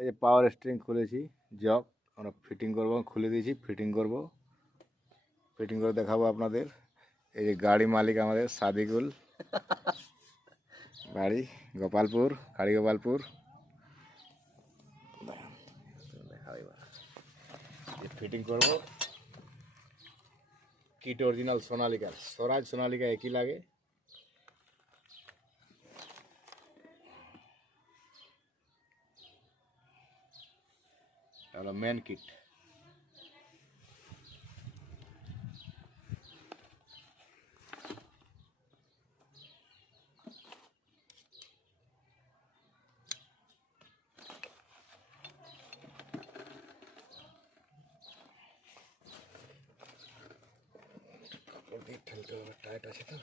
এই যে পাওয়ার স্ট্রিং খুলেছি, জগ আমরা ফিটিং করব, খুলে দিয়েছি, ফিটিং করে দেখাবো আপনাদের। এই যে গাড়ি মালিক আমাদের সাদিকুল, বাড়ি গোপালপুর, গোপালপুর। ফিটিং করব কিট অরিজিনাল সোনালিকা, স্বরাজ সোনালিকা একই লাগে। হলো মেন কিট। ঠেলতে হবে, টাইট আছে তো।